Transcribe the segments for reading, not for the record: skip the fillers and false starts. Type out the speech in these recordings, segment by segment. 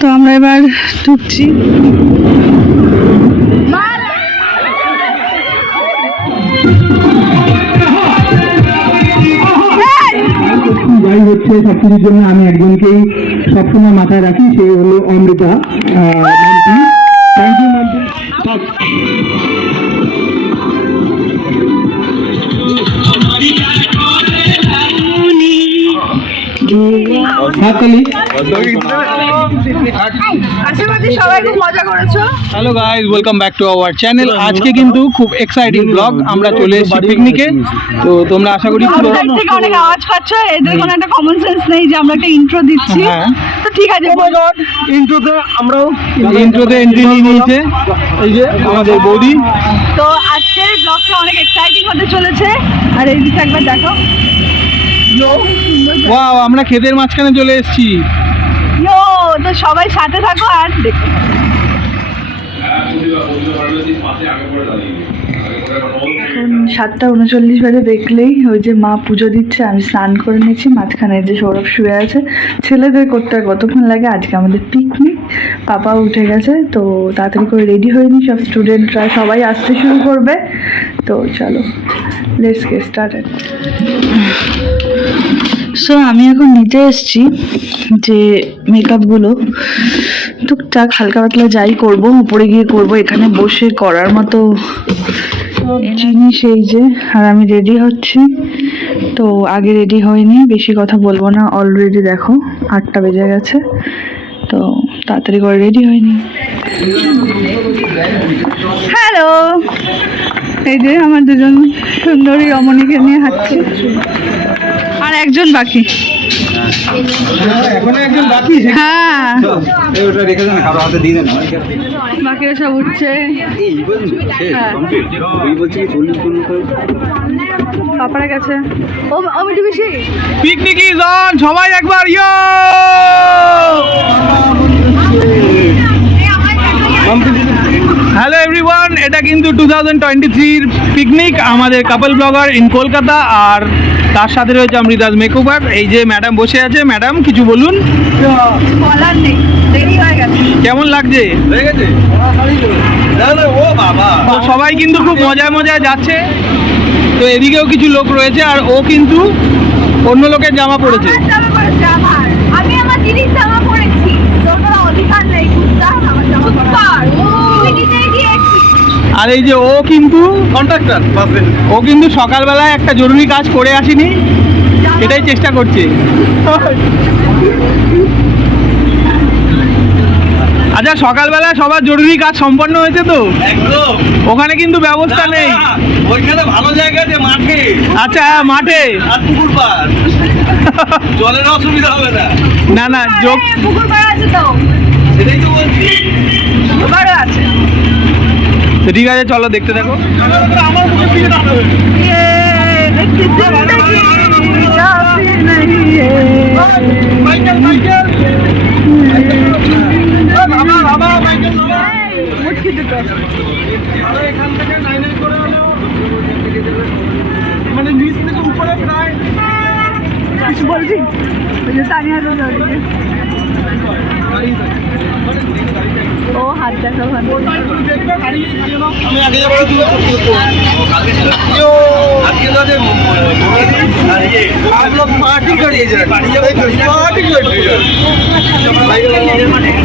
তো আমরা এবার ঢুকছি। যাই হচ্ছে সবকিছুর জন্য আমি একজনকেই সবসময় মাথায় রাখি, সেই হলো Amrita Mampi. Thank you Mampi. Hello guys, welcome back to our channel. আজকে কিন্তু খুব এক্সাইটিং ব্লগ, আমরা চলে এসেছি পিকনিকে। তো তোমরা আশা করি থেকে অনেক আওয়াজ পাচ্ছ, এদের কোনো একটা কমন সেন্স নেই যে আমরা একটা ইন্ট্রো দিচ্ছি। তো ঠিক আছে, ইন্ট্রোতে আমরাও ইন্ট্রোতে এন্ট্রি নিয়ে নিয়েছে এই যে আমাদের বৌদি। তো আজকের ব্লগটা অনেক এক্সাইটিং হতে চলেছে। আর এইদিকে একবার দেখো, ওয়াও, আমরা ক্ষেতের মাঝখানে চলে এসেছি। তো সবাই সাথে থাকো আর দেখো। এখন 7:39 বাজে, দেখলেই ওই যে মা পুজো দিচ্ছে, আমি স্নান করে নিয়েছি। মাঝখানে যে সৌরভ শুয়ে আছে, ছেলেদের করতে আর কতক্ষণ লাগে। আজকে আমাদের পিকনিক, পাপা উঠে গেছে, তো তাড়াতাড়ি করে রেডি হয়নি। সব স্টুডেন্টরা সবাই আসতে শুরু করবে। তো চলো, লেটস গেট স্টার্টেড। সো আমি এখন নিতে এসেছি যে মেকআপগুলো, টুকটাক হালকা পাতলা যাই করব উপরে গিয়ে করব, এখানে বসে করার মতো জিনিস এই যে। আর আমি রেডি হচ্ছি, তো আগে রেডি হয়নি, বেশি কথা বলবো না। অলরেডি দেখো 8টা বেজে গেছে, তো তাড়াতাড়ি করে রেডি হয়নি। হ্যালো, এই যে আমার দুজন সুন্দরী রমণীকে নিয়ে হাঁটছি, আর একজন বাকি। হ্যাঁ, বাকিরা সব উঠছে। পাপারা গেছে। ও মিটি বেশি পিকনিক ইজ অন, সবাই একবার ইয়ো। হ্যালো এভরিওয়ান, এটা কিন্তু 2023 পিকনিক, আমাদের কাপল ব্লগার ইন কলকাতা। আর তার সাথে রয়েছে অমৃতাজ মেকওভার। এই যে ম্যাডাম বসে আছে, ম্যাডাম কিছু বলুন। বলার নেই, দেরি হয়ে গেছে। কেমন লাগছে? তো সবাই কিন্তু খুব মজায় মজায় যাচ্ছে। তো এদিকেও কিছু লোক রয়েছে, আর ও কিন্তু অন্য লোকের জামা পড়েছে। আমি আমার দিদির জামা পরেছি, তোর কোনো অধিকার নেই। আর এই যে ও কিন্তু কন্ট্রাক্টর, ও কিন্তু সকালবেলায় একটা জরুরি কাজ করে আসেনি, এটাই চেষ্টা করছে। আচ্ছা, সকালবেলায় সবার জরুরি কাজ সম্পন্ন হয়েছে তো? একদম। ওখানে কিন্তু ব্যবস্থা নেই, ওইখানে ভালো জায়গা আছে মাঠে। আচ্ছা, মাঠে আর পুকুর পাড়, জলের অসুবিধা হবে না। না না, যোগ পুকুর পাড় আছে তো, সেটাই তো বলছি, পুকুর পাড় আছে। তো ঠিক আছে, চলো দেখতে থাকো। আমার মুখের দিকে তাকাবে। মাইকেল মাইকেল এখান থেকে 9 করে হলো, মানে নিচ থেকে উপরে প্রায় কিছু বলছি, ও হাত দেখো। আমি আগে যাবো।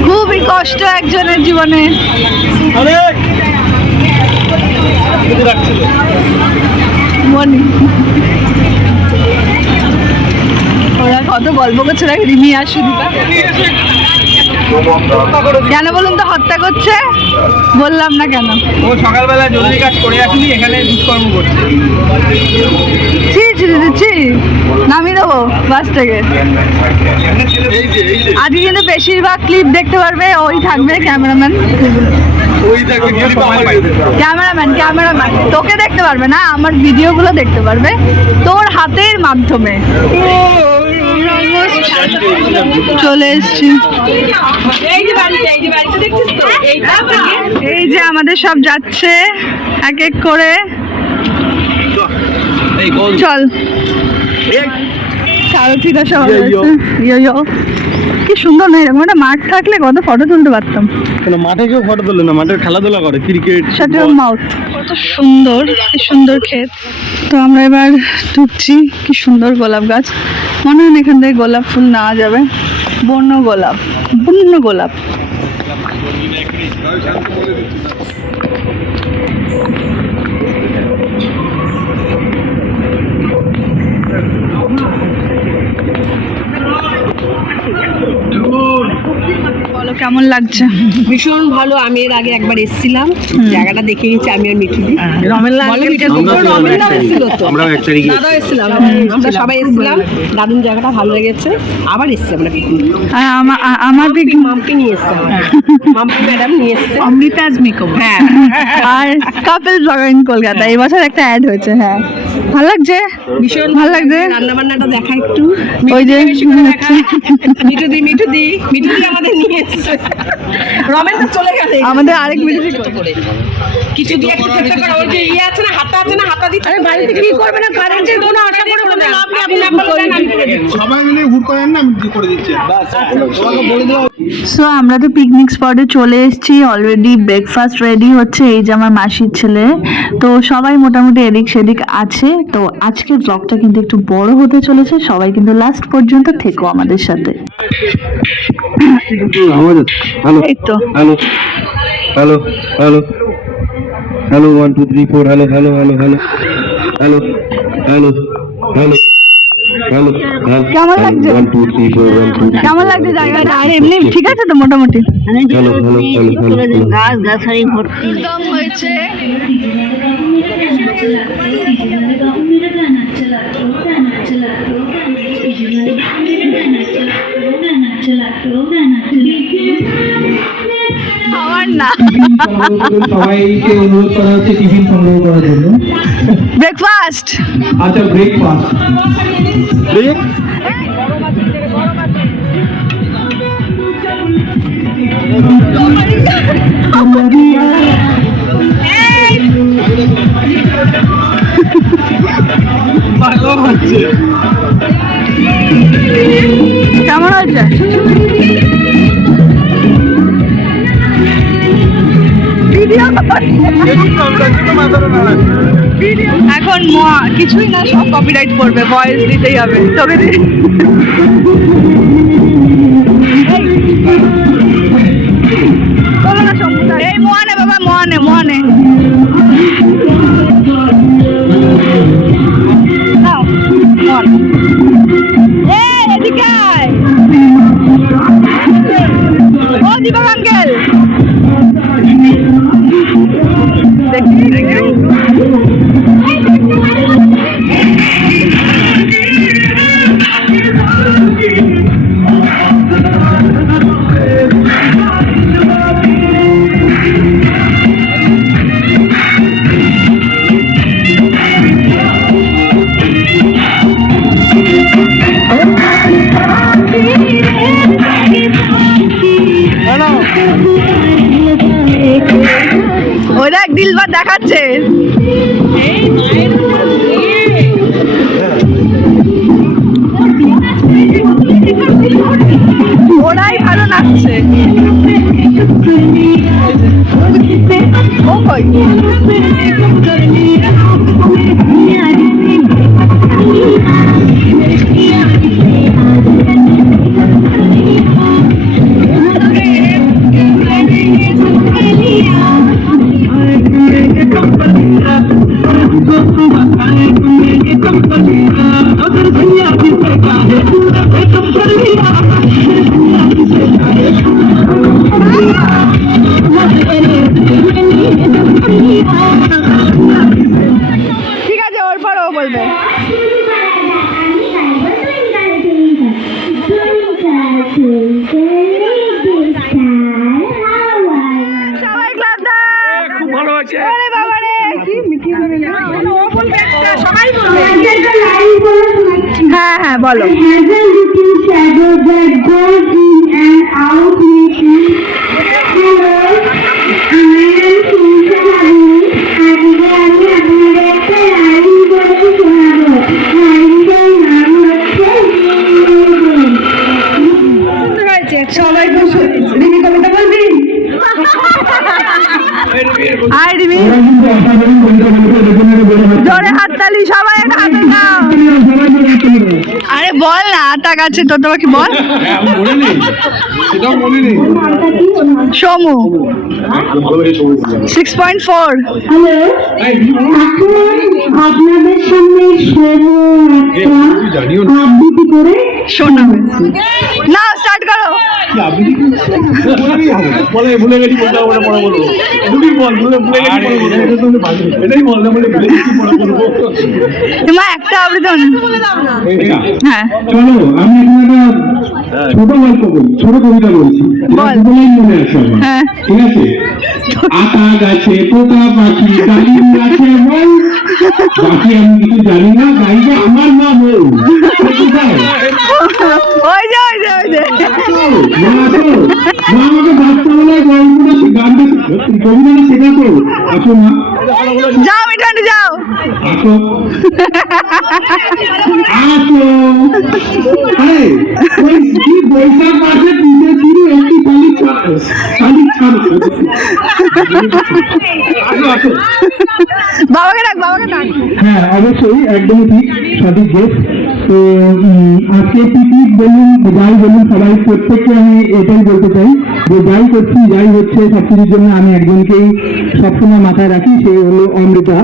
খুবই কষ্ট একজনের জীবনে। মনি ওরা কত গল্প করছে, দেখ রিমি আর সুদীপা। কেন বলুন তো হত্যা করছে? বললাম না কেন। ও সকালবেলা জরুরি কাজ করে আসেনি, এখানে দুষ্কর্ম করছে। নামিয়ে দেবো বাস থেকে। আজকে কিন্তু বেশিরভাগ ক্লিপ দেখতে পারবে ওই থাকবে, ক্যামেরাম্যান। ক্যামেরাম্যান তোকে দেখতে পারবে না, আমার ভিডিওগুলো দেখতে পারবে তোর হাতের মাধ্যমে। চলে এসছি, এই যে আমাদের সব যাচ্ছে এক এক করে। চল সারথীরা সবাই আছে। ইয়ো কি সুন্দর না, এরকম একটা মাঠ থাকলে কত ফটো তুলতে পারতাম। মাঠে কেউ ফটো তোলে না, মাঠে খেলাধুলা করে ক্রিকেট। মাউথ কত সুন্দর, কি সুন্দর ক্ষেত। তো আমরা এবার ঢুকছি। কি সুন্দর গোলাপ গাছ, মনে হয় না এখান থেকে গোলাপ ফুল নেওয়া যাবে। বন্য গোলাপ, বন্য গোলাপ। বলো কেমন লাগছে? ভীষণ ভালো। আমি এর আগে একবার এসেছিলাম, জায়গাটা দেখে গেছি আমি আর মিঠুদি। আমরাও এক তারিখে দাদা এসেছিলাম, আমরা সবাই এসেছিলাম। দারুণ জায়গাটা ভালো লেগেছে। আবার এসছি আমরা পিকনিক। আর আমার মাম্পি নিয়ে এসছে, মাম্পি ম্যাডাম নিয়ে এসছে। অমৃতাজ মেকআপ, হ্যাঁ। আর কাপল ব্লগার ইন কলকাতা এই বছর একটা অ্যাড হয়েছে। হ্যাঁ ভালো লাগছে, ভীষণ ভালো লাগছে। রান্না বান্নাটা দেখা একটু, ওই যে মিঠুদি আমাদের নিয়ে এসছে। রমেন তো চলে গেছে, আমাদের আরেক মিনিট করে কিছু দিয়ে একটু চেষ্টা করো। ওই যে ইয়ে আছে না, হাতা আছে না, হাতা দিতে। আরে বাড়িতে কি করবে না, কারেন্টের কোনো আশা করে কোনো লাভ নেই। আপনি না করলে আমি করে দিচ্ছি। সবাই মিলে হুট করেন না, আমি করে দিচ্ছি। তোমাকে বলে দেবো। সো আমরা তো পিকনিক স্পটে চলে এসেছি, অলরেডি ব্রেকফাস্ট রেডি হচ্ছে। এই যে আমার মাসির ছেলে, তো সবাই মোটামুটি এদিক সেদিক আছে। তো আজকের ব্লগটা কিন্তু একটু বড় হতে চলেছে, সবাই কিন্তু লাস্ট পর্যন্ত থেকো আমাদের সাথে। হ্যালো এই তো hello hello hello hello 1 2 3 4 hello hello hello hello hello hello hello hello কেমন লাগছে? 1 2 3 4 1 2 কেমন লাগছে জায়গাটা? আর এমনি ঠিক আছে তো মোটামুটি? হ্যালো হ্যালো হ্যালো গাছ গাছালি ভর্তি একদম হয়েছে। আমার না, সবাইকে অনুরোধ করা হচ্ছে টিফিন সংগ্রহ করার জন্য। ব্রেকফাস্ট। আচ্ছা ব্রেকফাস্ট। কেমন হয়েছে? এখন কিছুই না, সব কপিরাইট করবে, ভয়েস দিতেই হবে। তবে বলো না সম্পূর্ণ। এই মোয়ানে বাবা, মোয়ানে মোয়ানে নাও, মোয়ান। এদিকে আয়। ও দীপক আঙ্কেল, দেখি দেখি। ওরা এক দিলবার দেখাচ্ছে। ওরাই ভালো নাচছে। ও কই? ঠিক আছে, ওর পর ও বলবে। সবাই ক্লাস দাও। খুব ভালো আছে। আরে বাবা রে, কি মিঠি ধরে গেল। ও বলবে, সবাই বলবে। হ্যাঁ হ্যাঁ বলো। Has a little shadow that goes in and out lately. Hello, I am Shinsa Babu, and today I am আপনাদের একটা লাইন বলতে শোনাবো। বলি, সবাই একটা হাতে নাও। সবাই মিলে হাততালি দাও। আরে বল না, আটা গাছে তোর তো কি বল। সমু 6.4। হ্যালো, এখন আপনাদের সামনে শোনো একটা আবৃত্তি করে শোনাবে না, স্টার্ট করো। ভুলে গেছি বলতে হবে পড়া বলবো, ভুলে গেছি এটাই বল না, বলে ভুলে গেছি পড়া বলবো। মা একটা আবৃত্তি হ্যাঁ চলো আমি এখন একটা ছোট গল্প বলি, ছোট কবিতা বলছি, বল। বলেই মনে আছে আমার। হ্যাঁ। ঠিক আছে? আতা গাছে পোকা পাখি ডালিম গাছে বল, বাকি আমি কিছু জানি না, গাইবে আমার মা বল। কোথায়? ওই যে ওই যে ওই যে মা আসো, মা আমাকে বাচ্চাবেলায় গল্পটা গানটা কবিতাটা শেখাতো। আসো মা, যাও মিঠান্ডি যাও। আসো আসো। আরে ওই কি বৈশাখ মাসে পুজো ছিল, একটি শালিক ছাড়। আসো আসো। বাবাকে ডাক, বাবাকে ডাক। হ্যাঁ অবশ্যই, একদমই ঠিক, সঠিক গেস। তো আজকে পিকনিক বলুন যাই বলুন, সবাই প্রত্যেককে আমি এটাই বলতে চাই যে যাই করছি যাই হচ্ছে সব কিছুর জন্য আমি একজনকেই সবসময় মাথায় রাখি, সে হলো Amrita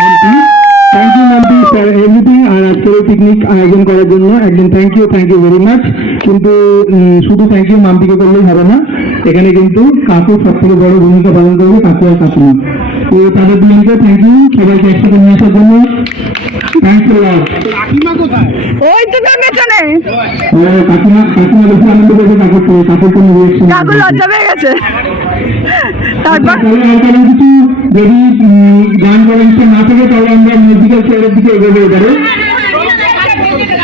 Mampi. Thank you Mampi for everything. আর আজকের পিকনিক আয়োজন করার জন্য একদম থ্যাংক ইউ ভেরি মাচ। কিন্তু শুধু থ্যাংক ইউ মাম্পিকে করলেই হবে না, এখানে কিন্তু কাকু সব থেকে বড় ভূমিকা পালন করবে, কাকু আর কাকিমা। তো তাদের দুজনকে থ্যাংক ইউ, সবাইকে একসাথে নিয়ে আসার জন্য থ্যাংকস এ লট। ওই তো তোর পেছনে কাকিমা বেশি আনন্দ পেয়েছে কাকুর কোনো রিয়েকশন। কাকু লজ্জা পেয়ে গেছে। তারপর তাহলে আর কারণ কিছু যদি গান করার ইচ্ছা না থাকে তাহলে আমরা মিউজিক্যাল চেয়ারের দিকে এগোবো। এবারে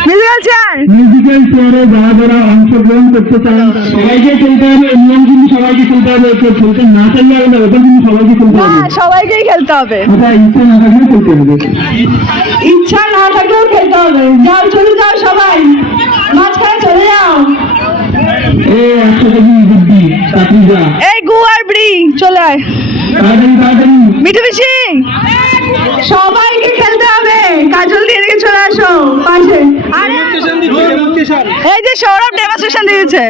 মিউজিক্যাল চেয়ার। মিউজিক্যাল চেয়ারে যারা যারা অংশগ্রহণ করতে চান সবাইকে খেলতে হবে, নিয়ম কিন্তু সবাইকে খেলতে হবে, কেউ খেলতে না চাইলে হবে না, ওটা কিন্তু সবাইকে খেলতে না, হবে। সবাইকেই খেলতে হবে। আচ্ছা ইচ্ছা না থাকলে খেলতে হবে। ইচ্ছা না থাকলেও খেলতে হবে। যাও, চলে যাও সবাই, মাঝখানে চলে যাও। একসাথে বুদ্ধি চাকরি যা এই গু আর ব্রি চলে আয়। তাড়াতাড়ি তাড়াতাড়ি। মিঠু পিসি সবাইকে খেলতে হবে। কাজল দিয়ে দিকে চলে আসো পাশে। আরে এই যে সৌরভ ডেমনস্ট্রেশন দিয়েছে,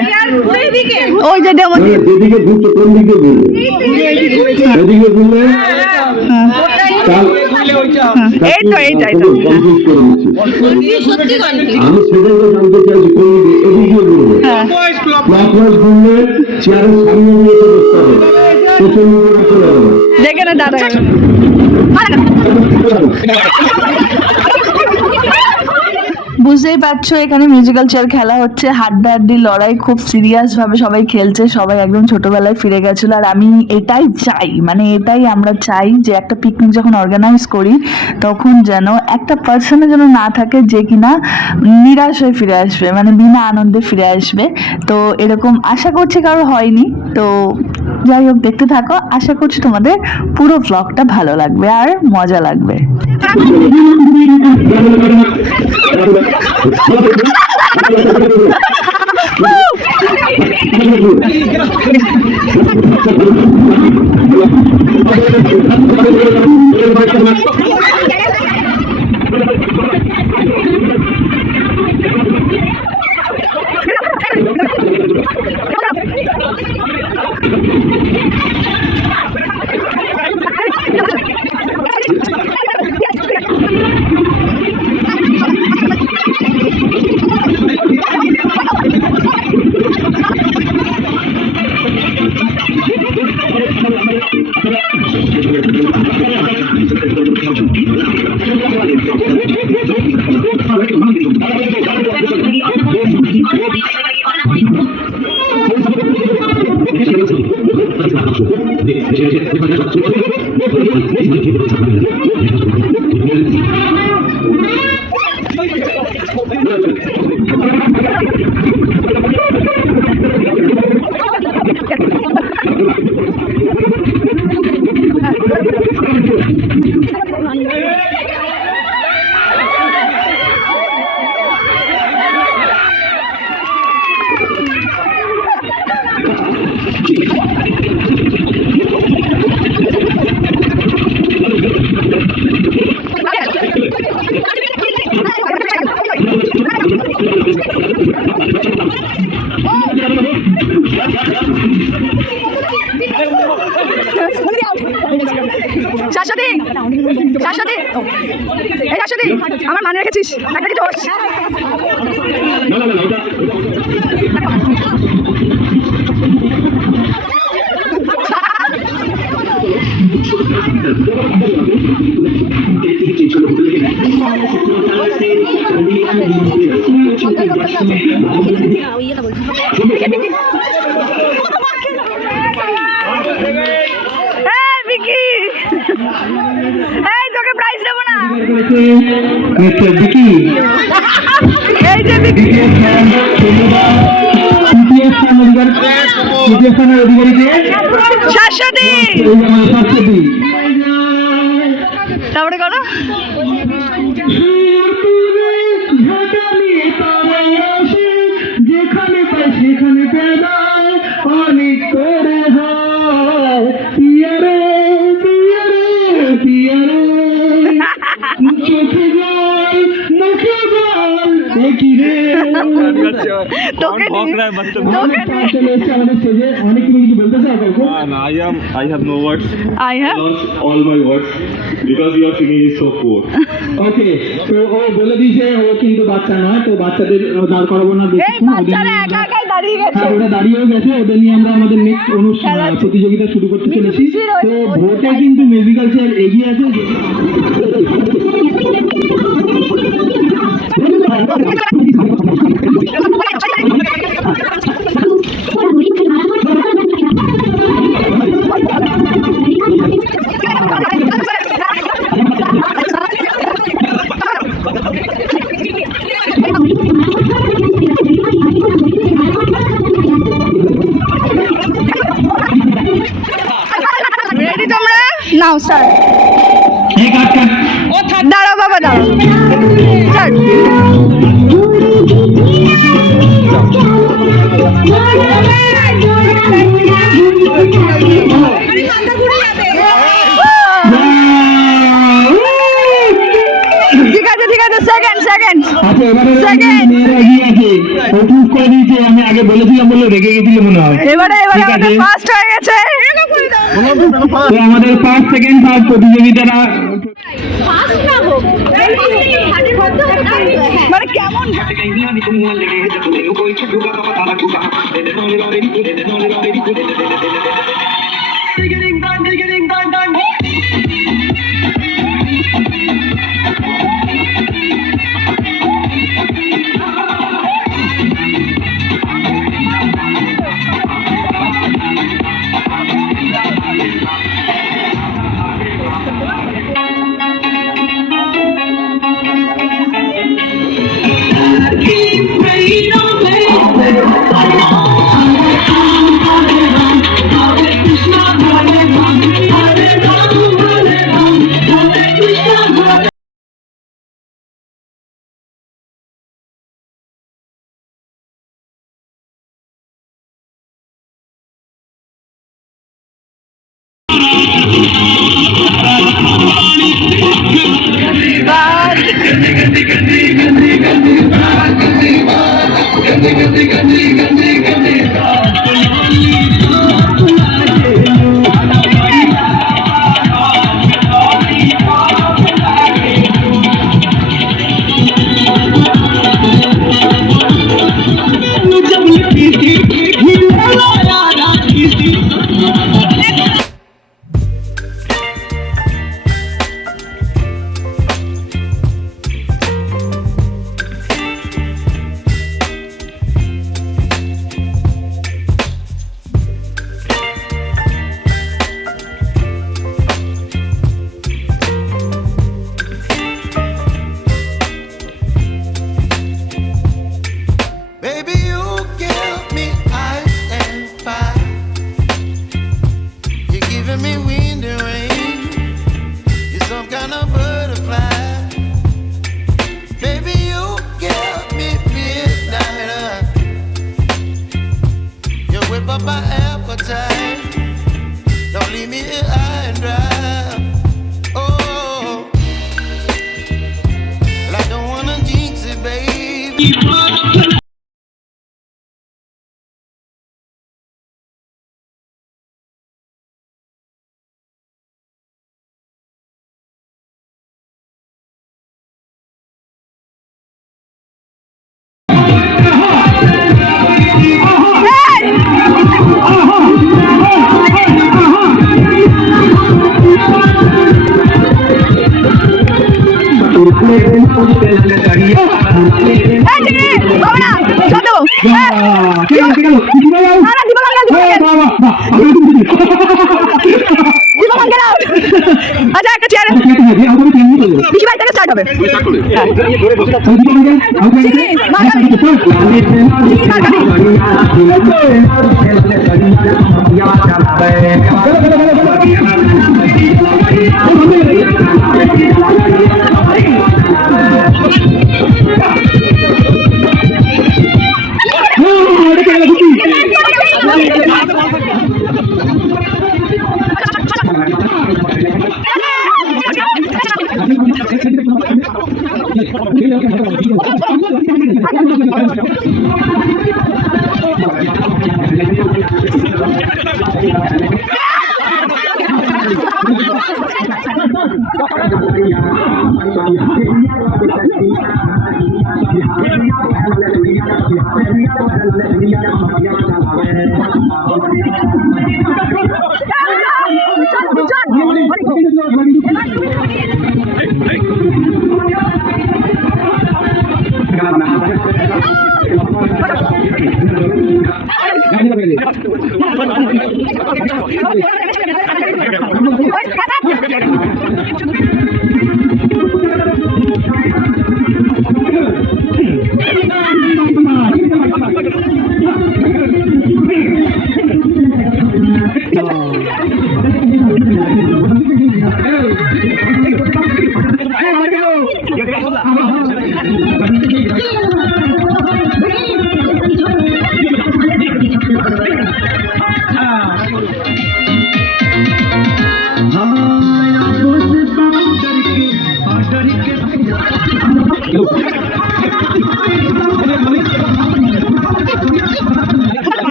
ওই যে ডেমো। যেদিকে ঘুরছে কোন দিকে ঘুরবে? এদিকে ঘুরলে এই তো এইটাই তো। কনফিউজ করে দিচ্ছি। আমি সেটাই তো জানতে চাইছি কোন দিকে, এদিকে ঘুরবে। হ্যাঁ ক্লকওয়াইজ ঘুরলে চেয়ারের সামনে নিয়ে এসে বসতে হবে, পেছনে নিয়ে বসতে হবে না। দেখে না দাদা। বুঝতেই পারছো এখানে মিউজিক্যাল চেয়ার খেলা হচ্ছে, হাড্ডাহাড্ডি লড়াই, খুব সিরিয়াস ভাবে সবাই খেলছে, সবাই একদম ছোটবেলায় ফিরে গেছিল। আর আমি এটাই চাই, মানে এটাই আমরা চাই যে একটা পিকনিক যখন অর্গানাইজ করি তখন যেন একটা পার্সনের যেন না থাকে যে কিনা নিরাশ হয়ে ফিরে আসবে, মানে বিনা আনন্দে ফিরে আসবে। তো এরকম আশা করছি কারো হয়নি। তো যাই হোক, দেখতে থাকো, আশা করছি তোমাদের পুরো ব্লগটা ভালো লাগবে আর মজা লাগবে। শাশ্বতী, এই শাশ্বতী, আমার মানে রেখেছিস একটা কিছু হোস। এই তোকে প্রাইজ দেবো না, মিস্টার বিকি এই যে তৃতীয় স্থানের অধিকারীকে শাশ্বতী। এই আমার শাশ্বতী। তারপরে করো যেখানে পাই সেখানে পেদায় অনেক করে হয় পিয়ারে পিয়ারে পিয়ারে চোখে জল মুখে জল দেখি রে। তোকে চলে এসছে আমাদের স্টেজে। অনেক তুমি কিছু বলতে চাও কাউকে? I have no words. I have Lost all my words because your singing is so poor. ওকে, তো ও বলে দিয়েছে ও কিন্তু বাচ্চা নয়, তো বাচ্চাদের দাঁড় করাবো না এই বেশিক্ষণ। ওদের বাচ্চারা নিয়ে একা আমরা- একাই দাঁড়িয়ে গেছে। হ্যাঁ, ওরা দাঁড়িয়েও গেছে। ওদের নিয়ে আমরা আমাদের নেক্সট অনুষ্ঠান খেলা- প্রতিযোগিতা শুরু করতে চলেছি। মিউজিক তো চেয়ার- ভোটে কিন্তু মিউজিক্যাল চেয়ার এগিয়ে আছে। রেডি তোমরা? নাও স্টার্ট। এই কাট কাট। দাঁড়াও বাবা, দাঁড়াও, স্টার্ট। ঠিক আছে ঠিক আছে, সেকেন্ড সেকেন্ড। আচ্ছা, এবারে Second. মেয়েরা এগিয়ে আছে। ও চুপ করে দিয়েছে। আমি আগে বলেছিলাম বলে রেগে গেছিল মনে হয়। এবারে ঠিক আমাদের আছে। ফার্স্ট হয়ে গেছে। তো আমাদের ফার্স্ট সেকেন্ড থার্ড প্রতিযোগিতাটা মানে কেমন আচ্ছা একটা চেয়ারে পিসি বাড়ি থেকে স্টার্ট হবে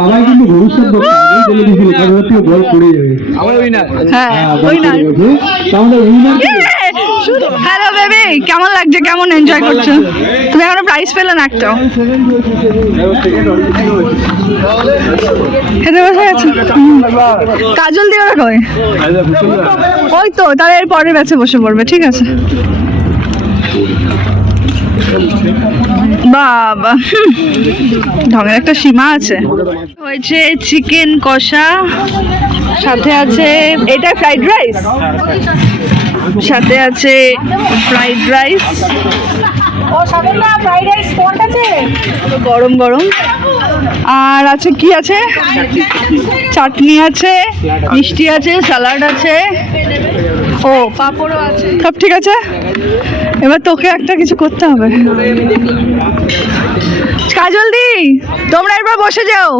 বাবাই কিন্তু ভবিষ্যৎ বলে দিয়েছিল কারণ হচ্ছে বল পড়ে যাবে হ্যাঁ উইনার তাহলে উইনার হ্যালো বেবি, কেমন লাগছে, কেমন এনজয় করছো? তুমি এখনো প্রাইজ পেলে না একটাও। খেতে বসে গেছো? কাজল দিয়ে ওরা কই? ওই তো, তাহলে এর পরের ব্যাচে বসে পড়বে, ঠিক আছে? বাবা, ঢঙের একটা সীমা আছে। হয়েছে চিকেন কষা, সাথে আছে এটা ফ্রাইড রাইস, সাথে আছে ফ্রাইড রাইস, গরম গরম, আর আছে কি আছে, চাটনি আছে, মিষ্টি আছে, স্যালাড আছে, ও পাঁপড়ও আছে, সব ঠিক আছে। এবার তোকে একটা কিছু করতে হবে। কাজল দি, তোমরা এবার বসে যাও,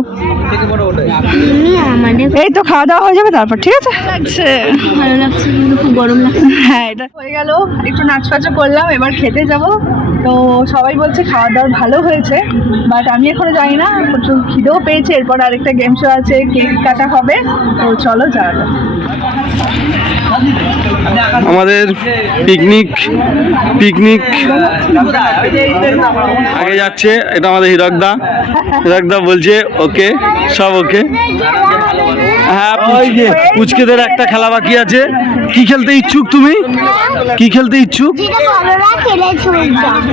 এই তো খাওয়া দাওয়া হয়ে যাবে তারপর, ঠিক আছে? লাগছে, ভালো লাগছে কিন্তু খুব গরম লাগছে। হ্যাঁ এটা হয়ে গেল, একটু নাচপাচা করলাম, এবার খেতে যাব। তো সবাই বলছে খাওয়া দাওয়া ভালো হয়েছে, বাট আমি এখনো জানি না, প্রচুর খিদেও পেয়েছে। এরপর আরেকটা গেম শো আছে, কেক কাটা হবে, তো চলো যাওয়া যাক। আমাদের পিকনিক আগে যাচ্ছে, এটা আমাদের হিরকদা বলছে ওকে, সব ওকে। হ্যাঁ, পুচকেদের একটা খেলা বাকি আছে। কি খেলতে ইচ্ছুক তুমি? কি খেলতে ইচ্ছুক?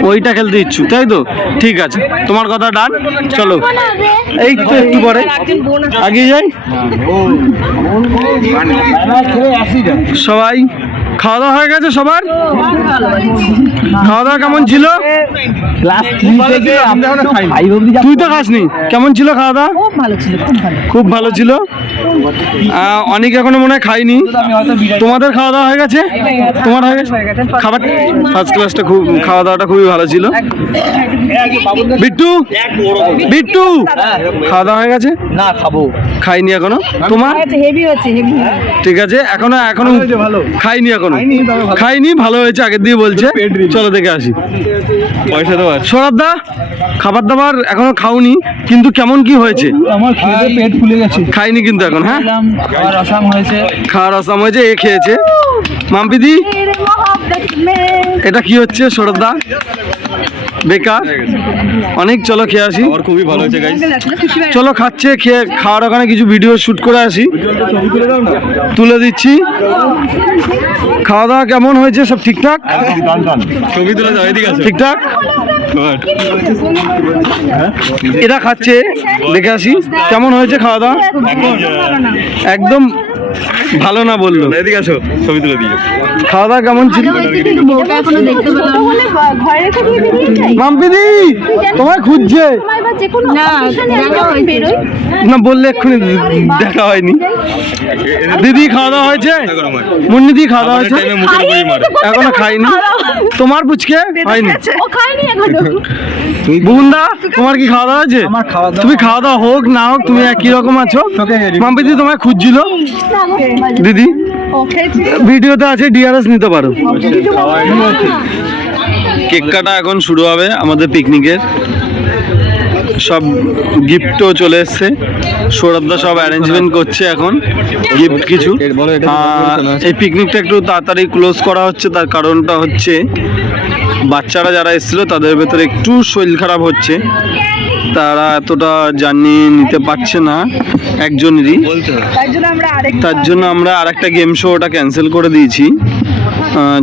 ওইটা খেলতে ইচ্ছুক, তাই তো? ঠিক আছে, তোমার কথা ডান, চলো। এই তো একটু পরে আগিয়ে যাই। সবাই খাওয়া দাওয়া হয়ে গেছে সবার? খাওয়া দাওয়া কেমন ছিল? তুই তো খাসনি, কেমন ছিল খাওয়া দাওয়া? খুব ভালো ছিল। অনেক এখনো মনে হয় খাইনি। তোমাদের খাওয়া দাওয়া হয়ে গেছে? তোমার হয়ে গেছে? খাবার ফার্স্ট ক্লাসটা, খুব খাওয়া দাওয়াটা খুবই ভালো ছিল। বিট্টু খাওয়া দাওয়া হয়ে গেছে? না, খাবো, খাইনি এখনো। তোমার? ঠিক আছে, এখনো খাইনি এখনো। কেন? খাইনি, ভালো হয়েছে আগের দিয়ে বলছে। চলো দেখে আসি। পয়সা দেওয়ার সৌরভদা, খাবার দাবার এখনো খাওনি, কিন্তু কেমন কি হয়েছে? আমার খেয়ে পেট ফুলে গেছে। খাইনি কিন্তু এখন। হ্যাঁ, খাওয়ার আসাম হয়েছে। খাওয়ার আসাম হয়েছে, এ খেয়েছে। মাম্পিদি, এটা কি হচ্ছে সৌরভদা? বেকার অনেক। চলো খেয়ে আসি। খুবই ভালো হয়েছে গাইস। চলো খাচ্ছে, খেয়ে খাওয়ার ওখানে কিছু ভিডিও শুট করে আসি, তুলে দিচ্ছি। খাওয়া দাওয়া কেমন হয়েছে? সব ঠিকঠাক? ছবি তুলে দাও, এদিকে আসো। ঠিকঠাক। এটা খাচ্ছে, দেখে আসি কেমন হয়েছে খাওয়া দাওয়া। একদম ভালো না বললো। এদিকে আসো, ছবি তুলে দিও। খাওয়া দাওয়া কেমন ছিল? মাম্পিদি তোমায় খুঁজছে না, বললে এক্ষুনি দেখা হয়নি। দিদি খাওয়া দাওয়া হয়েছে? মুন্নিদি খাওয়া দাওয়া হয়েছে? এখনো খাইনি। তোমার পুচকে হয়নি? বুবুনদা তোমার কি খাওয়া দাওয়া হয়েছে? তুমি খাওয়া দাওয়া হোক না হোক তুমি একই রকম আছো। মাম্পিদি তোমায় খুঁজছিল। দিদি ভিডিওতে আছে, ডিআরএস নিতে পারো। কেক কাটা এখন শুরু হবে আমাদের পিকনিকের। সব গিফটও চলে এসছে, সৌরভদা সব অ্যারেঞ্জমেন্ট করছে এখন গিফট কিছু। এই পিকনিকটা একটু তাড়াতাড়ি ক্লোজ করা হচ্ছে, তার কারণটা হচ্ছে বাচ্চারা যারা এসেছিল তাদের ভেতরে একটু শরীর খারাপ হচ্ছে, তারা এতটা জার্নি নিতে পারছে না একজনেরই। তার জন্য আমরা আরেকটা গেম শো ওটা ক্যান্সেল করে দিয়েছি।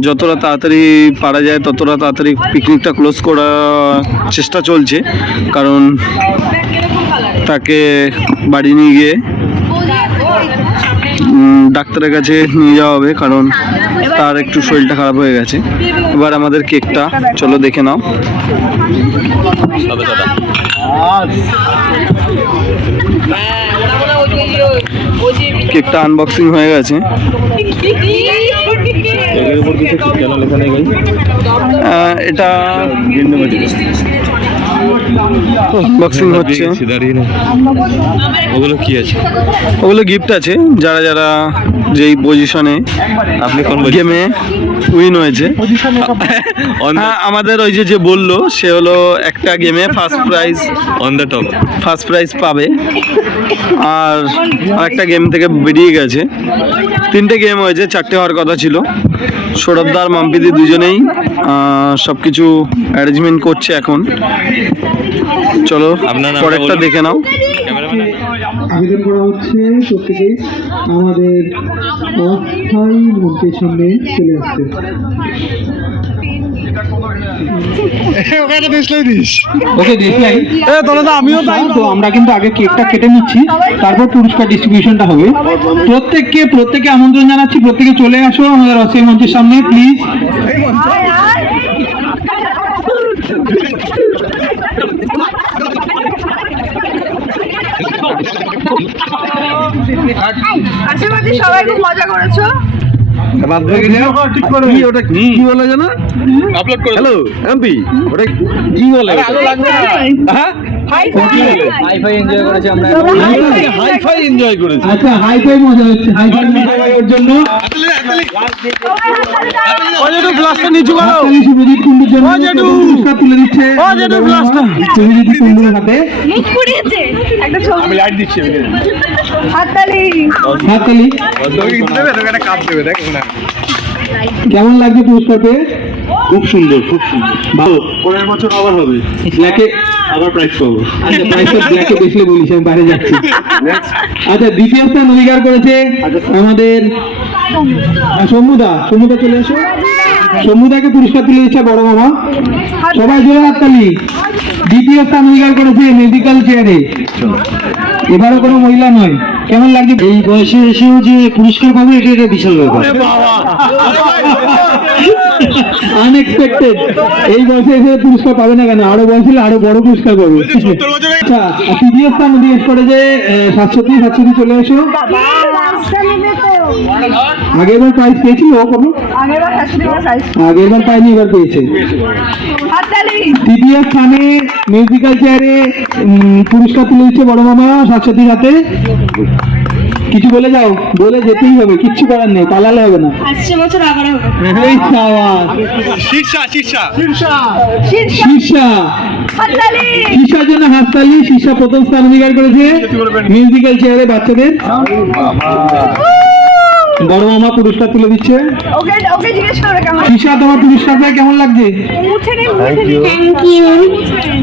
যতটা তাড়াতাড়ি পারা যায় ততটা তাড়াতাড়ি পিকনিকটা ক্লোজ করার চেষ্টা চলছে, কারণ তাকে বাড়ি নিয়ে গিয়ে ডাক্তারের কাছে নিয়ে যাওয়া হবে, কারণ তার একটু শরীরটা খারাপ হয়ে গেছে। এবার আমাদের কেকটা চলো দেখে নাও। কেকটা আনবক্সিং হয়ে গেছে। এটা আনবক্সিং হচ্ছে। ওগুলো কি আছে? ওগুলো গিফট আছে, যারা যারা যেই পজিশনে আপনি কোন গেমে উইন হয়েছে। হ্যাঁ, আমাদের ওই যে বললো সে হলো একটা গেমে first prize on the top, first prize পাবে। আর একটা গেম থেকে বেরিয়ে গেছে। 3টে গেম হয়েছে, 4টে হওয়ার কথা ছিল। সৌরভদার মাম্পিদি দুজনেই সব কিছু অ্যারেঞ্জমেন্ট করছে এখন। চলো পরেরটা দেখে নাও। আবেদন করা হচ্ছে প্রত্যেকেই আমাদের অস্থায়ী মঞ্চের সামনে চলে আসছে। ওকে দেখলাই আমিও তাই। তো আমরা কিন্তু আগে কেকটা কেটে নিচ্ছি, তারপর পুরস্কার ডিস্ট্রিবিউশনটা হবে। প্রত্যেককে আমন্ত্রণ জানাচ্ছি, প্রত্যেকে চলে আসো আমাদের অস্থায়ী মঞ্চের সামনে প্লিজ। আশেপাশে সবাই খুব মজা করেছো। ওটা কি বলে জানো? আপলোড করে হ্যালো এমপি, ওটা কি বলে? হাইফাই এনজয় করেছি আমরা। হাইফাই এনজয় করেছি। আচ্ছা, হাইফাই মজা হচ্ছে। হাইফাই ওর জন্য ওজেডু গ্লাসটা নিচু করো। সুরজিৎ কুন্ডুর জন্য পুরস্কার তুলে দিচ্ছে ওজেডু গ্লাসটা সুরজিৎ কুন্ডুর হাতে। মুখ পুড়িয়েছে একটা ছবি। আমি লাইট দিচ্ছি। হাততালি। হাততালি। একটা কাপ দেবে দেখ না। কেমন লাগছে পুরস্কার পেয়ে? খুব সুন্দর, খুব সুন্দর। ভালো, পরের বছর আবার হবে, ব্ল্যাকে আবার প্রাইজ পাবো। আচ্ছা, প্রাইসটা ব্ল্যাকে বেশি বলিস, আমি বাইরে যাচ্ছি। আচ্ছা, দ্বিতীয় স্থান অধিকার করেছে আমাদের সমুদা। চলে আসো। সমুদাকে পুরস্কার তুলে দিচ্ছে বড় মামা। সবাই জোরে হাততালি। দ্বিতীয় স্থান অধিকার করেছে মেডিকেল চেয়ারে। এবারও কোনো মহিলা নয়। কেমন লাগছে এই বয়সে এসেও যে পুরস্কার পাবো, এটা বিশাল ব্যাপার। আনএক্সপেক্টেড। এই বয়সে এসে পুরস্কার পাবে না কেন? আরো বয়স হলে আরো বড় পুরস্কার পাবো। আচ্ছা, তৃতীয় স্থান অধিকার করেছে শাশ্বতী। চলে এসো। আগেরবার প্রাইজ পেয়েছিল কোনো? আগেরবার পাইনি, এবার পেয়েছে। তৃতীয় স্থানে মিউজিক্যাল চেয়ারে পুরস্কার তুলে দিচ্ছে বড় মামা শাশ্বতীর হাতে। কিছু বলে যাও, বলে যেতেই হবে, কিচ্ছু করার নেই, পালালে হবে না। আসছে বছর আবার হবে। এই সাবাস। শীর্ষা শীর্ষা, শীর্ষার জন্য হাততালি। শীর্ষা প্রথম স্থান অধিকার করেছে মিউজিক্যাল চেয়ারে বাচ্চাদের। বড় মামা পুরস্কার তুলে দিচ্ছে। ওকে জিজ্ঞেস করো কেমন। শীর্ষা, তোমার পুরস্কার পেয়ে কেমন লাগছে? Thank you.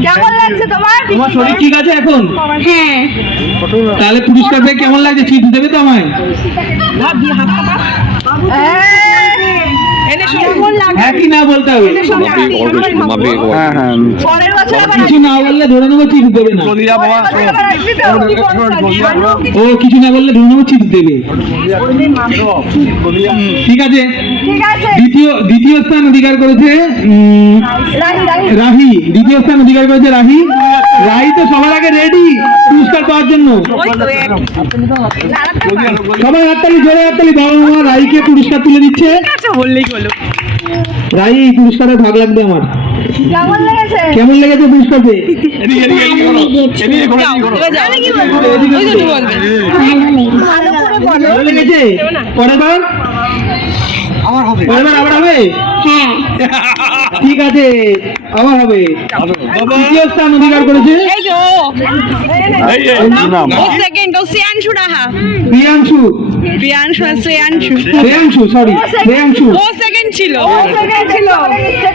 কেমন লাগছে তোমার? তোমার শরীর ঠিক আছে এখন? হ্যাঁ। তাহলে পুরস্কার পেয়ে কেমন লাগছে? চিপস দেবে তো আমায়? হ্যাঁ কি না বলতে হবে? হ্যাঁ হ্যাঁ পরের বছর আবার কিছু না বললে ধরে নেবো চিপস দেবে না। ও কিছু না বললে ধরে নেবো চিপস দেবে। ঠিক আছে। ঠিক আছে। দ্বিতীয় স্থান অধিকার করেছে রাহি। দ্বিতীয় স্থান অধিকার করেছে রাহি। রাহি তো সবার আগে রেডি পুরস্কার পাওয়ার জন্য। সবাই হাততালি, জোরে হাততালি। বড় মামা রাহিকে পুরস্কার তুলে দিচ্ছে। রাহি, এই পুরস্কারে ভাগ লাগবে আমার। কেমন লেগেছে? কেমন লেগেছে পুরস্কার পেয়ে? ভালো লেগেছে? পরের বার আবার হবে? ঠিক আছে, আবার হবে। তৃতীয় স্থান অধিকার করেছে শ্রেয়াংশু, সরি শ্রেয়াংশু।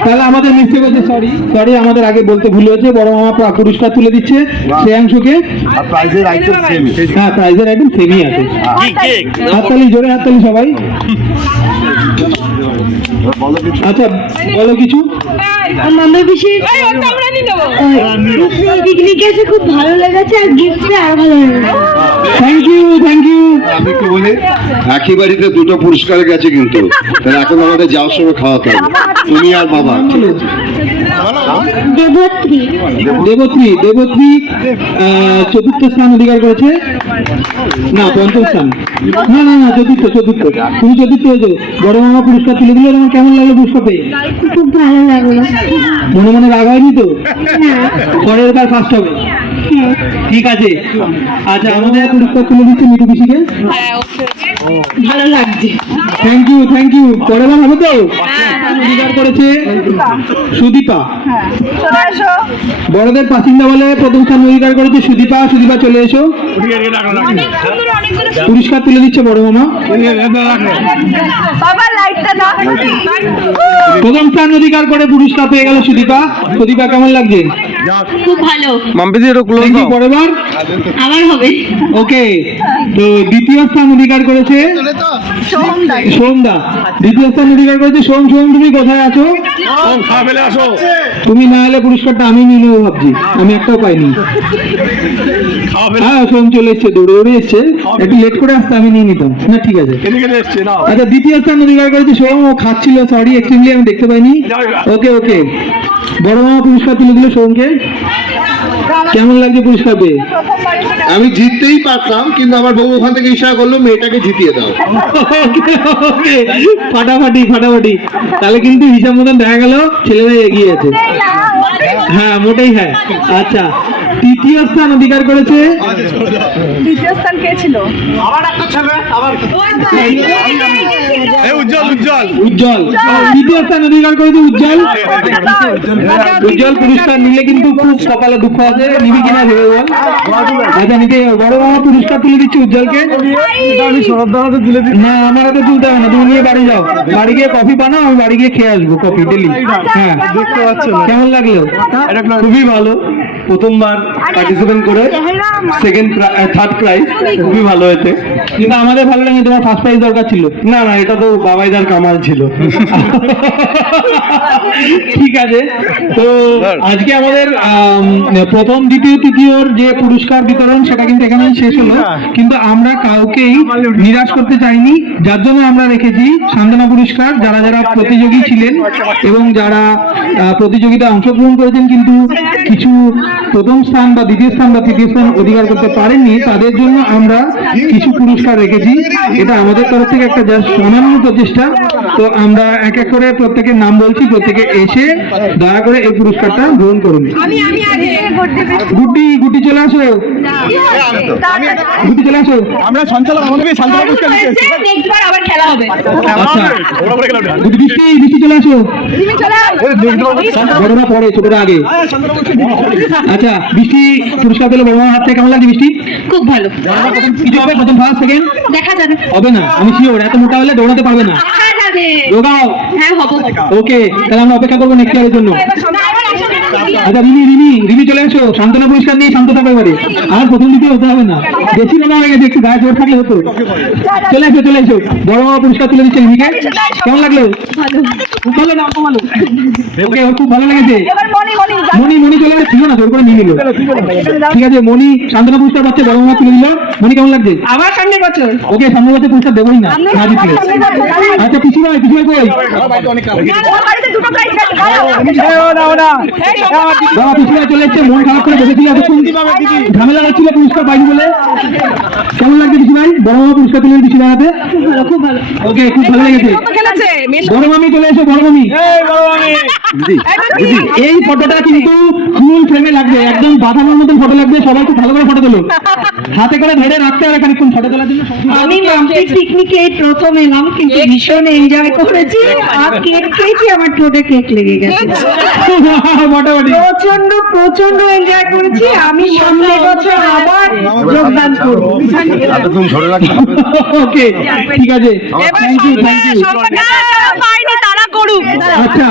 তাহলে আমাদের মিস্টেক হচ্ছে, সরি আমাদের আগে বলতে ভুল হয়েছে। বড় মামা পুরস্কার তুলে দিচ্ছে শ্রেয়াংশুকে। হ্যাঁ, প্রাইজের আইটেম সেমই আছে। হাততালি, জোরে হাততালি সবাই। আচ্ছা বলো কিছু। আমাদের বেশি পিকনিকে এসে খুব ভালো লেগেছে, আর গিফটটা আরো ভালো লেগেছে। Thank you. আমি একটু বলি, একই বাড়িতে দুটো পুরস্কার গেছে কিন্তু, তাহলে এখন আমাদের যাওয়ার সময় খাওয়াতে হবে, তুমি আর বাবা। দেবত্রী চতুর্থ স্থান অধিকার করেছে। না, পঞ্চম স্থান। না চতুর্থ। তুমি চতুর্থ হয়েছো। বড় মামা পুরস্কার তুলে দিল। তোমার কেমন লাগলো পুরস্কার পেয়ে? খুব ভালো লাগলো। মনে রাগ হয়নি তো? পরের বার ফার্স্ট হবে। ঠিক আছে। আচ্ছা, আমাদের পুরস্কার তুলে দিচ্ছে মিঠু পিসিকে। ভালো লাগছে। Thank you. পরের বার হবে তো? অধিকার করেছে সুদীপা। বড়দের বাসিন্দা বলে প্রথম স্থান অধিকার করেছে সুদীপা। চলে এসো। পুরস্কার তুলে দিচ্ছে বড় মামা। প্রথম স্থান অধিকার করে পুরস্কার পেয়ে গেল সুদীপা। কেমন লাগছে? খুব ভালো। মাম্পিদি একটু ক্লোজ দাও। পরের বার আবার হবে। ওকে। তো দ্বিতীয় স্থান অধিকার করেছে সোমদা। সোম, তুমি কোথায় আছো? তুমি না এলে পুরস্কারটা আমি নিয়ে নেবো ভাবছি, আমি একটাও পাইনি। হ্যাঁ, সোম চলে এসছে, দৌড়ে এসছে। একটু লেট করে আসতে আমি নিয়ে নিতাম না। ঠিক আছে। আচ্ছা, দ্বিতীয় স্থান অধিকার করেছে সোম। ও খাচ্ছিল, সরি এক্সট্রিমলি, আমি দেখতে পাইনি। ওকে। বড় মামা পুরস্কার তুলে দিল সোমকে। কেমন লাগছে পুরস্কার পেয়ে? আমি জিততেই পারতাম, কিন্তু আমার বউ ওখান থেকে ইশারা করলো মেয়েটাকে জিতিয়ে দাও। ফাটাফাটি। তাহলে কিন্তু হিসাব মতন দেখা গেল ছেলেরা এগিয়ে আছে। হ্যাঁ, মোটেই হ্যাঁ। আচ্ছা, তৃতীয় স্থান অধিকার করেছে। দ্বিতীয় স্থান কে ছিল? উজ্জ্বল। তৃতীয় স্থান অধিকার করেছে উজ্জ্বল। পুরস্কার নিলে কিন্তু খুব সকালে দুঃখ আছে, নিবি কিনা ভেবে বল। আচ্ছা, নিতে বড় মামা পুরস্কার তুলে দিচ্ছে উজ্জ্বলকে। না, আমার হাতে তুলতে হবে না, তুমি নিয়ে বাড়ি যাও। বাড়ি গিয়ে কফি বানাও, আমি বাড়ি গিয়ে খেয়ে আসবো কফি ডেলি। হ্যাঁ, কেমন লাগলো? খুবই ভালো। প্রথমবার পার্টিসিপেট করে থার্ড প্রাইজ, খুবই ভালো হয়েছে। কিন্তু আমাদের ভালো লাগে, তোমার ফার্স্ট প্রাইজ দরকার ছিল। না, এটা তো বাবাইদার কামাল ছিল। ঠিক আছে। তো আজকে আমাদের প্রথম, দ্বিতীয়, তৃতীয়র যে পুরস্কার বিতরণ সেটা কিন্তু এখানে শেষ হলো। কিন্তু আমরা কাউকেই নিরাশ করতে চাইনি, যার জন্য আমরা রেখেছি সান্ত্বনা পুরস্কার। যারা প্রতিযোগী ছিলেন এবং যারা প্রতিযোগিতায় অংশগ্রহণ করেছেন কিন্তু কিছু প্রথম স্থান বা দ্বিতীয় স্থান বা তৃতীয় স্থান অধিকার করতে পারেননি, তাদের জন্য আমরা কিছু পুরস্কার রেখেছি। এটা আমাদের তরফ থেকে একটা জাস্ট সামান্য প্রচেষ্টা। তো আমরা এক এক করে প্রত্যেকের নাম বলছি, প্রত্যেকে এসে দয়া করে এই পুরস্কারটা গ্রহণ করুন। গুড্ডি গুড্ডি চলে আসো, গুড্ডি চলে আসো। আমরা সঞ্চালক আমাদেরকে শান্তনা পুরস্কার দিতে এসেছি। আবার খেলা হবে। আচ্ছা গুড্ডি, বৃষ্টি বৃষ্টি চলে আসো। বড়রা পরে ছোটরা আগে। আচ্ছা বৃষ্টি পুরস্কার পেলো বড় মামার হাত থেকে, কেমন লাগছে বৃষ্টি? খুব ভালো। কিছু হবে প্রথম ফার্স্ট সেকেন্ড? দেখা যাবে। হবে না, আমি শিওর এত মোটা হলে দৌড়াতে পারবে না। দেখা যাবে। দৌড়াও। হ্যাঁ হবো। ওকে তাহলে আমরা অপেক্ষা করবো নেক্সট ইয়ারের জন্য। আচ্ছা রিমি চলে আসো, সান্ত্বনা পুরস্কার নিয়ে শান্ত থাকো এবারে। আর প্রথম দিকে হতে হবে না, বেশি মনে হয়ে গেছে, একটু গায়ে জোর থাকলে হতো। চলে এসো চলে এসো, বড় মামা পুরস্কার তুলে দিচ্ছে রিমিকে। কেমন লাগলো? খুব ভালো না? ভালো। ওকে ওর খুব ভালো লেগেছে। মনি চলে ছিল না, জোর করে নিয়ে নিল। ঠিক আছে মনি সান্ত্বনা পুরস্কার পাচ্ছে, বড় মামা তুলে দিল। মনি কেমন লাগছে? আবার সামনের বছর। ওকে সামনের বছর পুরস্কার দেবোই না, না জিতলে। আচ্ছা পিসি ভাই কই? বাবা পিসি ভাই চলে এসছে, মন খারাপ করে বসেছিল এতক্ষণ, ঝামেলা লাগছিল পুরস্কার পাইনি বলে। কেমন লাগছে পিসি ভাই? বড় মামা পুরস্কার তুলে পিসি ভাই হাতে। খুব ভালো। ওকে খুব ভালো লেগেছে। বড় মামি চলে এসো, বড় মামি। এই ফটোটা কিন্তু ফুল ফ্রেমে লাগবে, একদম বাঁধানোর মতন ফটো লাগবে, সবাই খুব ভালো করে ফটো তোলো। হাতে করে ধরে রাখতে হবে খানিকক্ষণ ফটো তোলার জন্য। আমি মাম্পি পিকনিকে প্রথম এলাম, কিন্তু ভীষণ এনজয় করেছি। আর কেক খেয়েছি, আমার ঠোঁটে কেক লেগে গেছে। মোটামুটি প্রচন্ড এনজয় করেছি। আমি সামনের বছর আবার যোগদান করবো। এতক্ষণ ধরে রাখতে হবে। ওকে ঠিক আছে, থ্যাংক ইউ থ্যাংক ইউ। আচ্ছা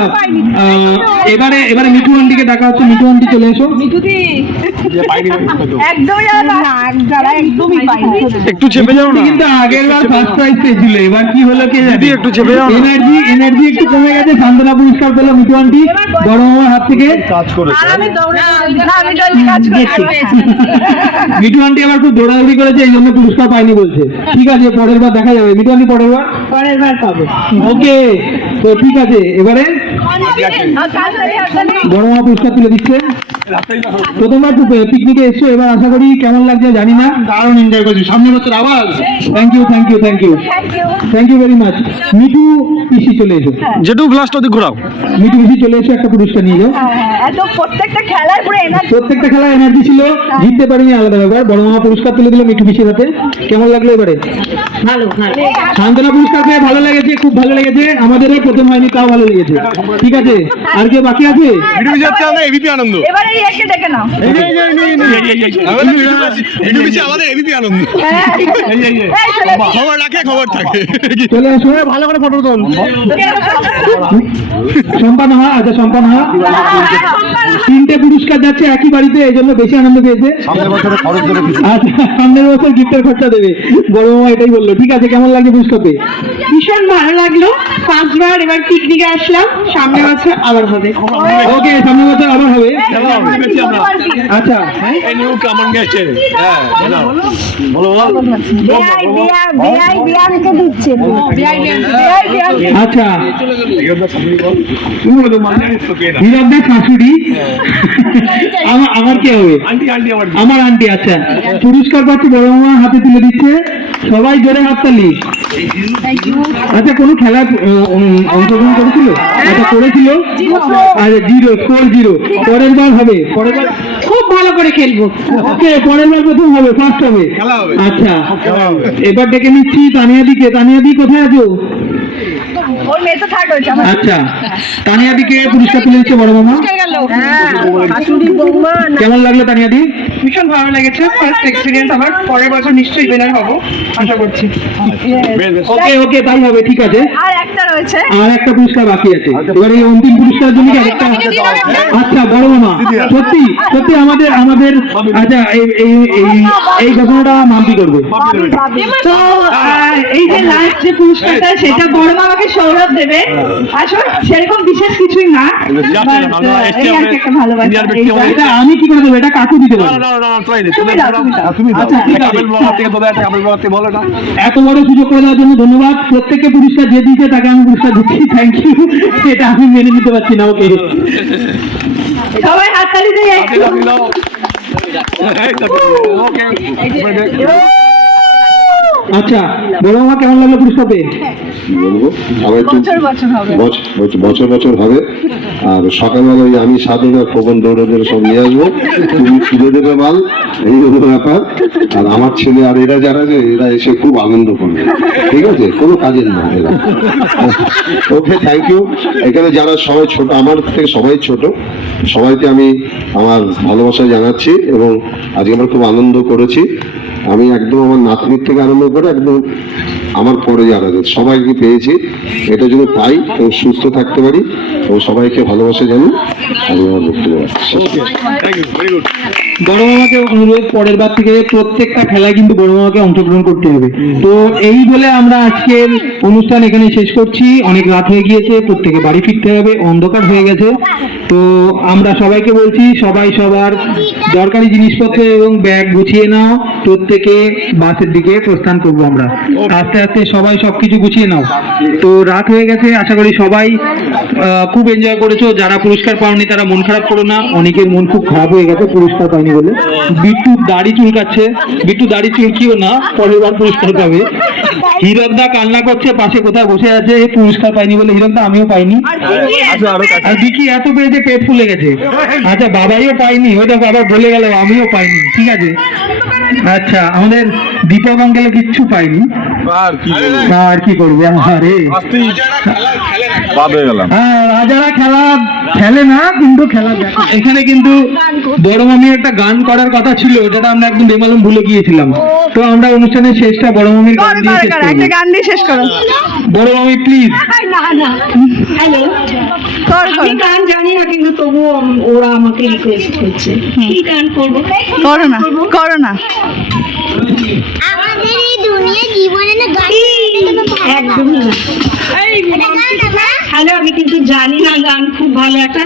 এবারে মিঠু আন্টিকে ডাকা হচ্ছে, মিঠু আন্টি চলে এসো। একটু চেপে যাও না, কিন্তু আগের বার ফার্স্ট প্রাইজ পেয়েছিল, এবার কি হলো কে জানে? একটু চেপে যাও না। এনার্জি একটু কমে গেছে। সান্ত্বনা পুরস্কার পেলো মিঠু আন্টি বড় মামার হাত থেকে। কাজ করে মিঠু আন্টি আবার খুব দৌড়াদৌড়ি করেছে, এই জন্য পুরস্কার পাইনি বলছে। ঠিক আছে পরের বার দেখা যাবে মিঠু আন্টি, পরের বার পাবে। ওকে তো ঠিক আছে, এবারে বড় মামা পুরস্কার তুলে দিচ্ছে। প্রথমবার পিকনিকে এসছো, এবার আশা করি কেমন লাগছে জানি না, দারুণ এনজয় করছি। সামনের বছর আবার। Thank you thank you thank you thank you very much. Mithu পিসি চলে এসো, যেটুকু ফ্লাস্ট ওদিক ঘোরাও। মিঠু পিসি চলে এসো, একটা পুরস্কার নিয়ে যাও। প্রত্যেকটা খেলায় এনার্জি ছিল, জিততে পারিনি আলাদা ব্যাপার। বড় মামা পুরস্কার তুলে দিল মিঠু পিসির হাতে। কেমন লাগলো এবারে? সান্ত্বনা পুরস্কার পেয়ে ভালো লেগেছে, খুব ভালো লেগেছে। আমাদেরও প্রথম হয়নি, তাও ভালো লেগেছে। ঠিক আছে আর কেউ বাকি আছে? এবিপি আনন্দ এবারে এই একে ডেকে নাও। আমাদের এবিপি আনন্দ খবর রাখে, খবর থাকে। চলে এসো, ভালো করে ফটো তোল। সম্পাদনা হয়, আচ্ছা সম্পাদনা হয়। তিনটে পুরস্কার যাচ্ছে একই বাড়িতে, এই জন্য বেশি আনন্দ পেয়েছে। সামনের বছরে খরচ ধরে আচ্ছা সামনের বছর গিফটের খরচা দেবে, বড় মামা এটাই বললো। ঠিক আছে কেমন লাগছে পুরস্কার পেয়ে? ভীষণ ভালো লাগলো। ফার্স্টবার এবার পিকনিকে আসলাম, সামনের বছর আবার হবে। ওকে সামনের বছর আবার হবে। আচ্ছা নিউ কামন গেছে। আচ্ছা হীরকদার শাশুড়ি আমার কে হবে? আমার আন্টি। আচ্ছা পুরস্কার পাচ্ছে, বড় মামা হাতে তুলে দিচ্ছে, সবাই জোরে হাততালি। আচ্ছা কোনো খেলা অংশগ্রহণ করেছিল? আচ্ছা করেছিল। আচ্ছা স্কোর 0। পরের বার হবে, পরের বার খুব ভালো করে খেলবো। ওকে পরের বার প্রথম হবে, ফার্স্ট হবে। আচ্ছা এবার ডেকে নিচ্ছি তানিয়াদিকে। তানিয়াদি কোথায় আছো? ওর মেয়ে তো থার্ড হয়েছে। আচ্ছা তানিয়াদিকে পুরস্কার তুলে দিচ্ছে বড় মামা। কেমন লাগলো তানিয়াদি? ভীষণ ভালো লেগেছে, ফার্স্ট এক্সপিরিয়েন্স আমার। পরের বছর নিশ্চয়ই উইনার হবো, আশা করছি। ওকে ওকে তাই হবে, ঠিক আছে। আর একটা রয়েছে, আর একটা পুরস্কার বাকি আছে। এবার এই অন্তিম পুরস্কারের জন্য কি আরেকটা? আচ্ছা বড় মামা সত্যি সত্যি আমাদের আচ্ছা এই ঘটনাটা মাম্পি করবে। তো এই যে লাস্ট যে পুরস্কারটা, সেটা বড় মামাকে সৌরভ দেবে। আসলে সেরকম বিশেষ কিছুই না, এই আর কি একটা ভালোবাসা। এটা আমি কি করে দেবো? এটা কাকু দিতে পারে। আচ্ছা ঠিক আছে, এত বড় সুযোগ করে দেওয়ার জন্য ধন্যবাদ। প্রত্যেককে পুরস্কার যে দিয়েছে তাকে আমি পুরস্কার দিচ্ছি, থ্যাংক ইউ। এটা আমি মেনে নিতে পারছি না। ওকে সবাই হাততালি দিয়ে আচ্ছা বড় মামা কেমন লাগলো পুরস্কার পেয়ে? বলবো সবাই তো বছর বছর হবে। আর সকালবেলা ওই আমি সাধন আর খোকন দৌড়ে দৌড়ে সব নিয়ে আসবো, তুমি তুলে দেবে মাল, এই হলো ব্যাপার। আর আমার ছেলে আর এরা যারা আছে এরা এসে খুব আনন্দ করবে, ঠিক আছে, কোনো কাজের না এরা। ওকে, থ্যাংক ইউ। এখানে যারা সবাই ছোট, আমার থেকে সবাই ছোট, সবাইকে আমি আমার ভালোবাসা জানাচ্ছি এবং আজকে আমরা খুব আনন্দ করেছি। আমি একদম আমার নাতনির থেকে আরম্ভ করে একদম আমার পরে যারা আছে সবাইকে পেয়েছি, এটা যেন পাই এবং সুস্থ থাকতে পারি এবং সবাইকে ভালোবাসা জানি। আমি আমার বক্তব্য রাখছি। বড় মামাকে অনুরোধ, পরের বার থেকে প্রত্যেকটা খেলায় কিন্তু বড় মামাকে অংশগ্রহণ করতে হবে। তো এই বলে আমরা আজকের অনুষ্ঠান এখানে শেষ করছি। অনেক রাত হয়ে গিয়েছে, প্রত্যেকে বাড়ি ফিরতে হবে, অন্ধকার হয়ে গেছে। তো আমরা সবাইকে বলছি, সবাই সবার দরকারি জিনিসপত্র এবং ব্যাগ গুছিয়ে নাও, প্রত্যেকে বাসের দিকে প্রস্থান করবো আমরা। আস্তে আস্তে সবাই সবকিছু গুছিয়ে নাও। তো রাত হয়ে গেছে, আশা করি সবাই খুব এনজয় করেছো। যারা পুরস্কার পাওনি তারা মন খারাপ করো না, অনেকের মন খুব খারাপ হয়ে গেছে পুরস্কার পাইনি বলে। বিট্টু দাড়ি চুলকাচ্ছে, বিট্টু দাড়ি চুলকিও না, পরের বার পুরস্কার পাবে। হিরকদা কান্না করছে পাশে কোথায় বসে আছে, পুরস্কার পাইনি বলে। হিরকদা আমিও পাইনি, আর বিকি এত পেয়েছে পেট ফুলে গেছে। আচ্ছা বাবাইও পাইনি, ওইটা বাবা বলে গেল আমিও পাইনি, ঠিক আছে। আচ্ছা আমাদের দীপক আঙ্কেলও কিচ্ছু পাইনি, আর কি করবো। আরে রাজারা খেলা খেলে না, কিন্তু খেলা দেখে। এখানে কিন্তু বড় মামি একটা গান করার কথা ছিল, যেটা আমরা একদম বেমালুম ভুলে গিয়েছিলাম। তো আমরা অনুষ্ঠানের শেষটা বড় মামির গান দিয়ে শেষ করব। একটা গান দিয়ে শেষ করো বড় মামি প্লিজ। হ্যালো, আমি গান জানি না, কিন্তু তবুও ওরা আমাকে রিকোয়েস্ট করছে, কি গান করবো? করো না আমাদের এই দুনিয়া জীবনে না গান একদমই না। হ্যালো, আমি কিন্তু জানি না গান, খুব ভালো একটা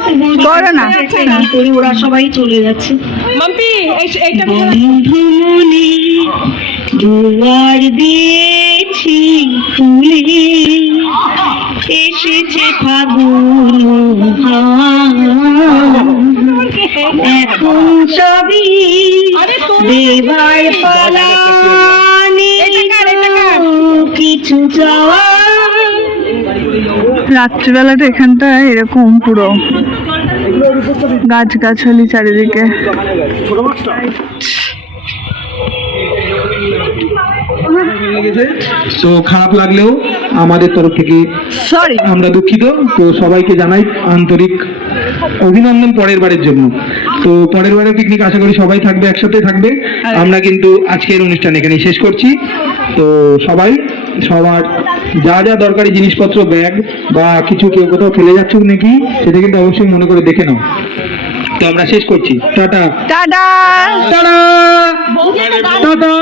করো না। গান করি, ওরা সবাই চলে যাচ্ছে। মাম্পি এইটা বন্ধু মনে দুয়ার দিয়েছি ফুলে, এসেছে ফাগুন এখন সবই দেবার পালা, কিছু চাওয়া। রাত্রিবেলাটা এখানটা এরকম পুরো গাছগাছালি চারিদিকে। তো খারাপ লাগলেও আমাদের তরফ থেকে সরি, আমরা দুঃখিত। তো সবাইকে জানাই আন্তরিক অভিনন্দন পরের বারের জন্য। তো পরের বারের পিকনিক আশা করি সবাই থাকবে, একসাথে থাকবে। আমরা কিন্তু আজকের অনুষ্ঠান এখানেই শেষ করছি। তো সবাই সবার যা যা দরকারি জিনিসপত্র, ব্যাগ বা কিছু কেউ কোথাও ফেলে যাচ্ছে নাকি সেটা কিন্তু অবশ্যই মনে করে দেখে নাও। তো আমরা শেষ করছি। Tata tata. Tata tata.